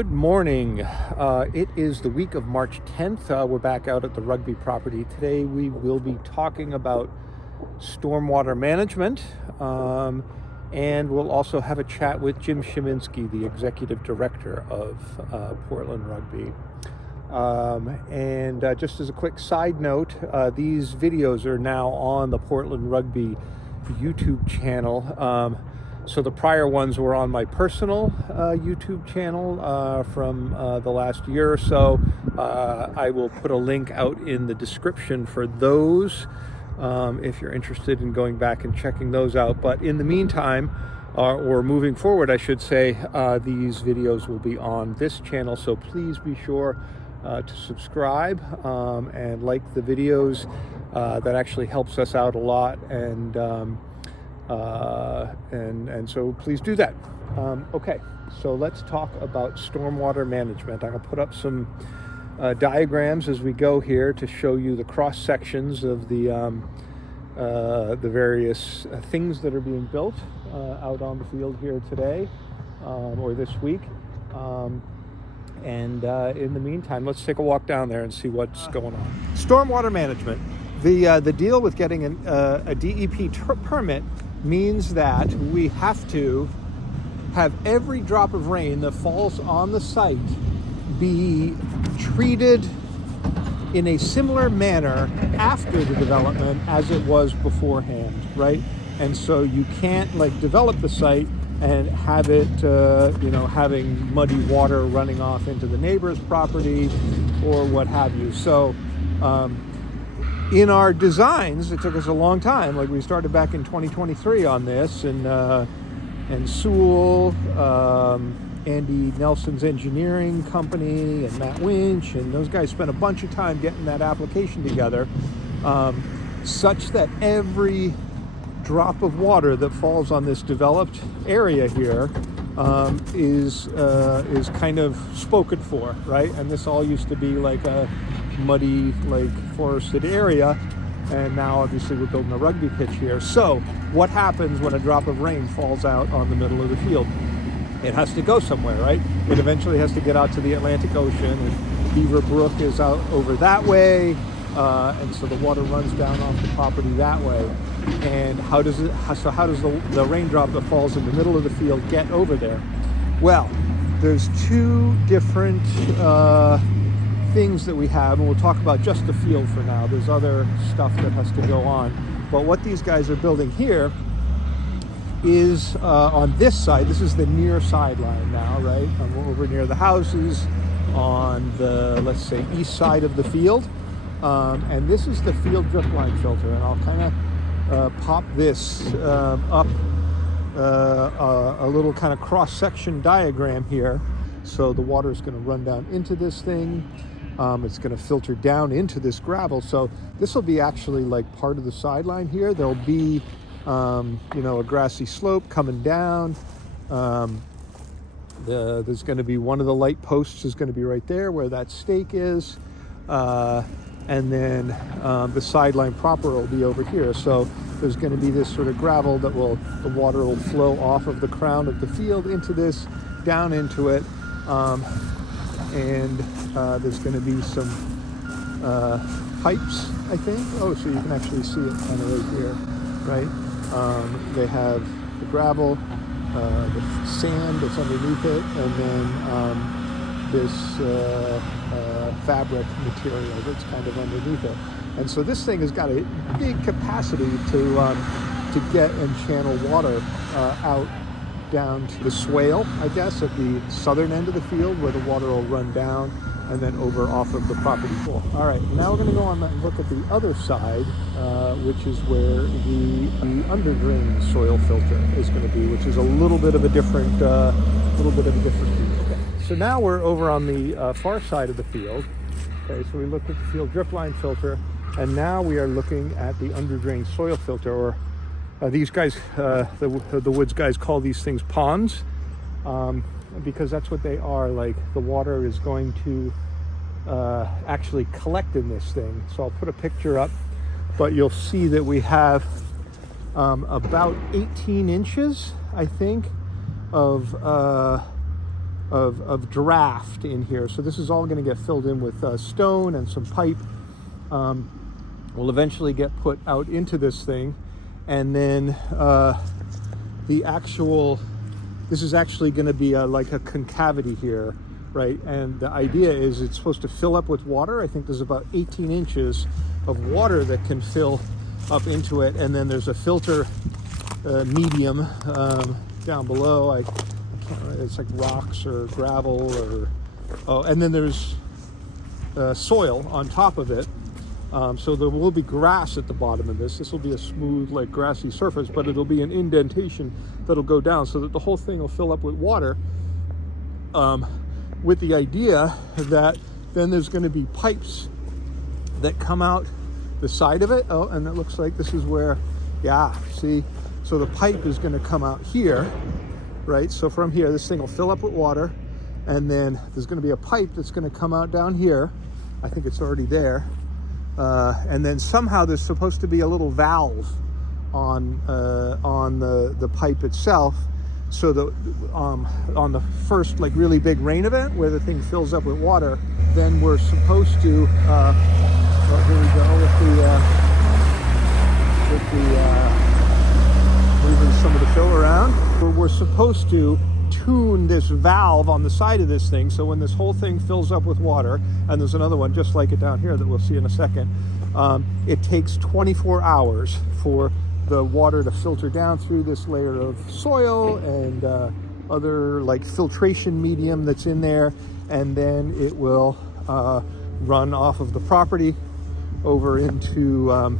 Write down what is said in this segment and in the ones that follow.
Good morning. It is the week of March 10th. We're back out at the rugby property. Today we will be talking about stormwater management, and we'll also have a chat with Jim Shiminski, the Executive Director of Portland Rugby. And just as a quick side note, these videos are now on the Portland Rugby YouTube channel. So the prior ones were on my personal YouTube channel from the last year or so. I will put a link out in the description for those if you're interested in going back and checking those out. But in the meantime, or moving forward, I should say, these videos will be on this channel. So please be sure to subscribe and like the videos. That actually helps us out a lot. And so please do that. Okay, so let's talk about stormwater management. I'm going to put up some diagrams as we go here to show you the cross sections of the various things that are being built out on the field here today or this week. And in the meantime, let's take a walk down there and see what's going on. Stormwater management. The deal with getting a DEP permit means that we have to have every drop of rain that falls on the site be treated in a similar manner after the development as it was beforehand, right? And so you can't develop the site and have it, having muddy water running off into the neighbor's property or what have you. So, in our designs, it took us a long time. We started back in 2023 on this, and Sewell, Andy Nelson's engineering company, and Matt Winch, and those guys spent a bunch of time getting that application together, such that every drop of water that falls on this developed area here is kind of spoken for, right? And this all used to be like a muddy, forested area, and now obviously we're building a rugby pitch here. So what happens when a drop of rain falls out on the middle of the field? It has to go somewhere, right? It eventually has to get out to the Atlantic Ocean, and Beaver Brook is out over that way, and so the water runs down off the property that way. And how does the raindrop that falls in the middle of the field get over there? Well, there's two different things that we have, and we'll talk about just the field for now. There's other stuff that has to go on, but what these guys are building here is on this side. This is the near sideline now, right? Over near the houses on the, let's say, east side of the field, and this is the field drip line filter, and I'll kind of pop this up a little kind of cross-section diagram here. So the water is going to run down into this thing. It's going to filter down into this gravel. So this will be actually part of the sideline here. There'll be, a grassy slope coming down. There's going to be one of the light posts is going to be right there where that stake is. And then the sideline proper will be over here. So there's going to be this sort of gravel that the water will flow off of the crown of the field into this, down into it. And there's going to be some pipes, I think. Oh, so you can actually see it kind of right here, right? They have the gravel, the sand that's underneath it, and then this fabric material that's kind of underneath it. And so this thing has got a big capacity to get and channel water out down to the swale, I guess, at the southern end of the field where the water will run down and then over off of the property pool. All right, now we're going to go on and look at the other side, which is where the under-drain soil filter is going to be, which is a little bit of a different view. Okay, so now we're over on the far side of the field. Okay, so we looked at the field drip line filter, and now we are looking at the under-drain soil filter, or these guys, the Woods guys, call these things ponds, because that's what they are. The water is going to actually collect in this thing. So I'll put a picture up, but you'll see that we have about 18 inches, I think, of draft in here. So this is all going to get filled in with stone and some pipe. Will eventually get put out into this thing, and then this is actually going to be like a concavity here, right? And the idea is it's supposed to fill up with water. I think there's about 18 inches of water that can fill up into it, and then there's a filter medium down below. I can't remember, it's like rocks or gravel and then there's soil on top of it. So there will be grass at the bottom of this. This will be a smooth, like grassy surface, but it'll be an indentation that'll go down so that the whole thing will fill up with water, with the idea that then there's going to be pipes that come out the side of it. Oh, and it looks like this is where, yeah, see? So the pipe is going to come out here, right? So from here, this thing will fill up with water, and then there's going to be a pipe that's going to come out down here. I think it's already there. And then somehow there's supposed to be a little valve on the pipe itself, so that on the first like really big rain event where the thing fills up with water, then we're supposed to well, here we go with the moving some of the fill around. We're supposed to tune this valve on the side of this thing, so when this whole thing fills up with water, and there's another one just like it down here that we'll see in a second, it takes 24 hours for the water to filter down through this layer of soil and other like filtration medium that's in there, and then it will run off of the property over into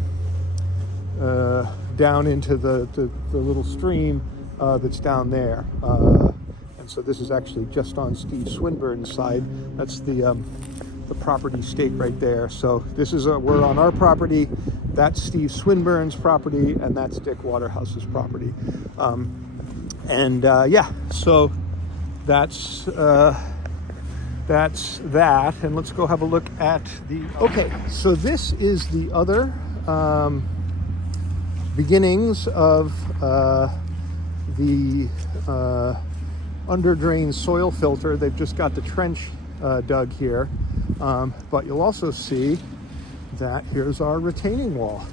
down into the little stream that's down there. So this is actually just on Steve Swinburne's side. That's the property stake right there. So this is we're on our property. That's Steve Swinburne's property, and that's Dick Waterhouse's property. Yeah, so that's that. And let's go have a look at the. Okay, so this is the other beginnings of the under drain soil filter. They've just got the trench dug here, but you'll also see that here's our retaining wall.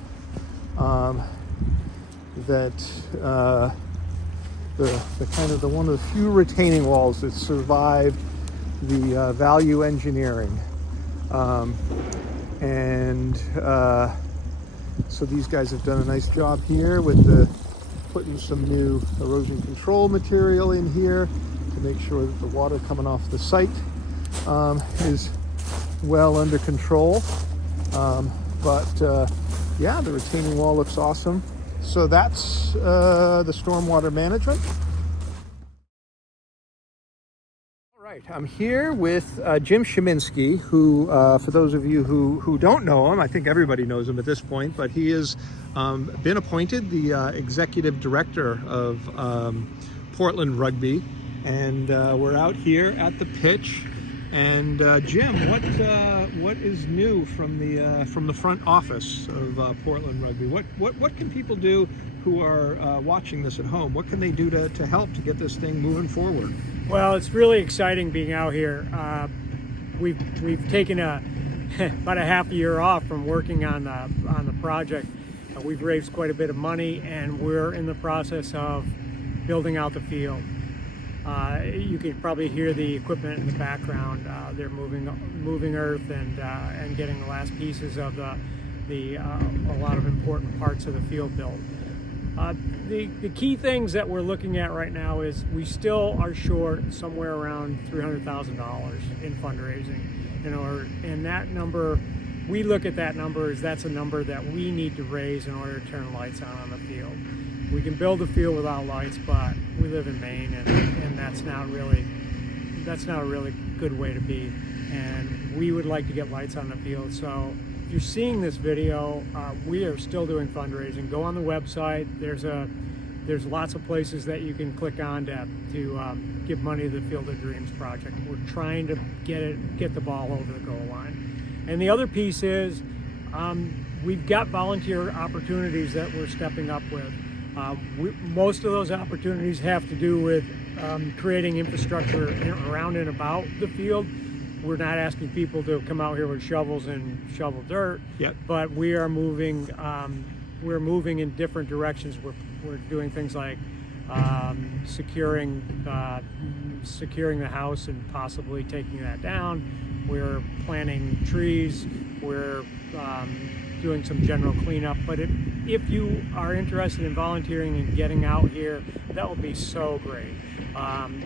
That the kind of one of the few retaining walls that survived the value engineering, so these guys have done a nice job here with putting some new erosion control material in here to make sure that the water coming off the site is well under control. Yeah, the retaining wall looks awesome. So that's the stormwater management. All right, I'm here with Jim Shiminski, who, for those of you who don't know him, I think everybody knows him at this point, but he has been appointed the executive director of Portland Rugby, and we're out here at the pitch. And Jim, what is new from the front office of Portland Rugby? What can people do who are watching this at home? What can they do to help to get this thing moving forward? Well, it's really exciting being out here. We've taken about a half a year off from working on the project. We've raised quite a bit of money, and we're in the process of building out the field. You can probably hear the equipment in the background. They're moving earth and getting the last pieces of a lot of important parts of the field built. The key things that we're looking at right now is we still are short somewhere around $300,000 in fundraising. And that number, we look at that number as that's a number that we need to raise in order to turn lights on the field. We can build a field without lights, but we live in Maine, and that's not a really good way to be. And we would like to get lights on the field. So if you're seeing this video, we are still doing fundraising. Go on the website. There's lots of places that you can click on to give money to the Field of Dreams project. We're trying to get the ball over the goal line. And the other piece is we've got volunteer opportunities that we're stepping up with. Most of those opportunities have to do with creating infrastructure around and about the field. We're not asking people to come out here with shovels and shovel dirt, Yep. but we are moving. We're moving in different directions. We're doing things like securing the house and possibly taking that down. We're planting trees. We're doing some general cleanup. But if you are interested in volunteering and getting out here, that would be so great.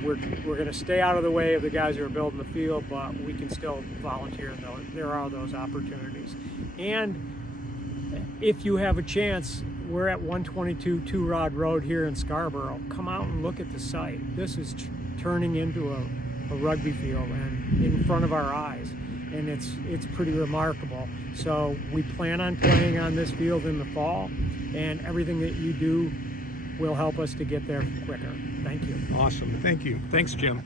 We're going to stay out of the way of the guys who are building the field, but we can still volunteer. There are those opportunities. And if you have a chance, we're at 122 Two Rod Road here in Scarborough. Come out and look at the site. This is turning into a rugby field and in front of our eyes, and it's pretty remarkable. So we plan on playing on this field in the fall, and everything that you do will help us to get there quicker. Thank you. Awesome. Thank you. Thanks, Jim.